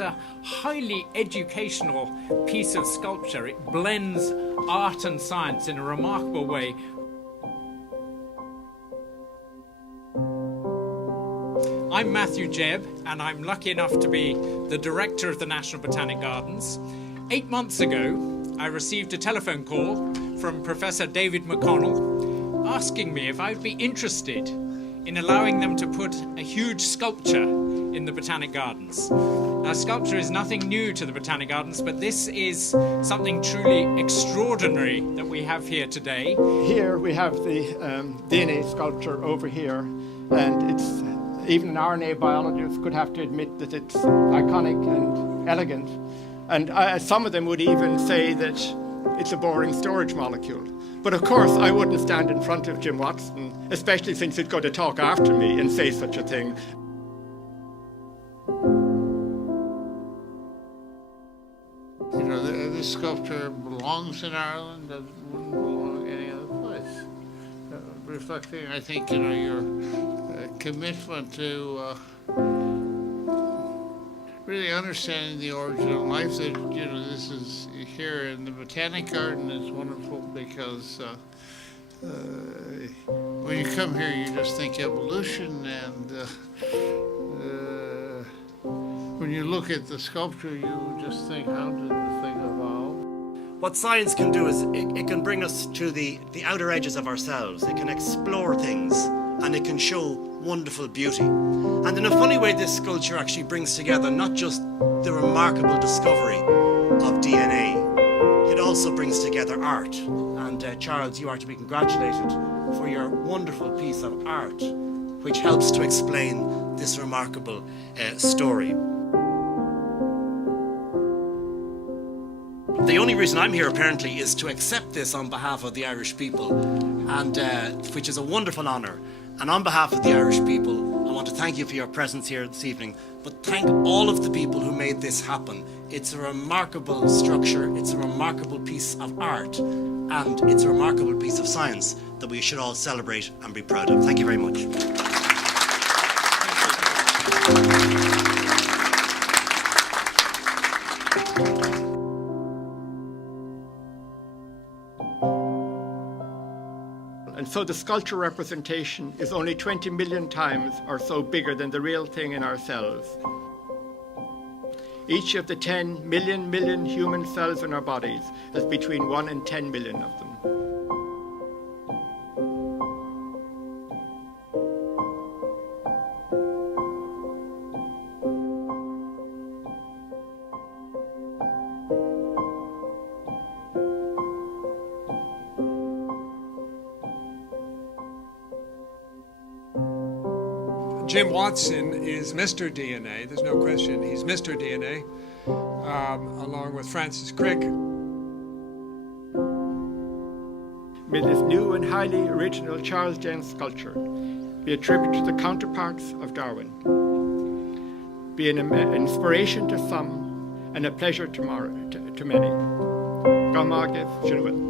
is a highly educational piece of sculpture. It blends art and science in a remarkable way. I'm Matthew Jebb, and I'm lucky enough to be the director of the National Botanic Gardens. 8 months ago, I received a telephone call from Professor David McConnell asking me if I'd be interested in allowing them to put a huge sculpture in the Botanic Gardens. Now, sculpture is nothing new to the Botanic Gardens, but this is something truly extraordinary that we have here today. Here we have the DNA sculpture over here, and it's even an RNA biologist could have to admit that it's iconic and elegant. And some of them would even say that it's a boring storage molecule. But of course, I wouldn't stand in front of Jim Watson, especially since he's going to talk after me and say such a thing. You know, this sculpture belongs in Ireland and wouldn't belong any other place. Reflecting, I think, you know, your commitment to really understanding the origin of life. That, you know, this is here in the Botanic Garden is wonderful because when you come here, you just think evolution, and when you look at the sculpture, you just think, how did the thing evolve? What science can do is it can bring us to the outer edges of ourselves. It can explore things, and it can show wonderful beauty. And in a funny way, this sculpture actually brings together not just the remarkable discovery of DNA, it also brings together art. And Charles, you are to be congratulated for your wonderful piece of art, which helps to explain this remarkable story. The only reason I'm here, apparently, is to accept this on behalf of the Irish people, and which is a wonderful honour. And on behalf of the Irish people, I want to thank you for your presence here this evening, but thank all of the people who made this happen. It's a remarkable structure, it's a remarkable piece of art, and it's a remarkable piece of science that we should all celebrate and be proud of. Thank you very much. And so the sculpture representation is only 20 million times or so bigger than the real thing in our cells. Each of the 10 million human cells in our bodies has between 1 and 10 million of them. Jim Watson is Mr. DNA. There's no question he's Mr. DNA, along with Francis Crick. May this new and highly original Charles James sculpture be a tribute to the counterparts of Darwin, be an inspiration to some and a pleasure to many. Gamagif Jinuit.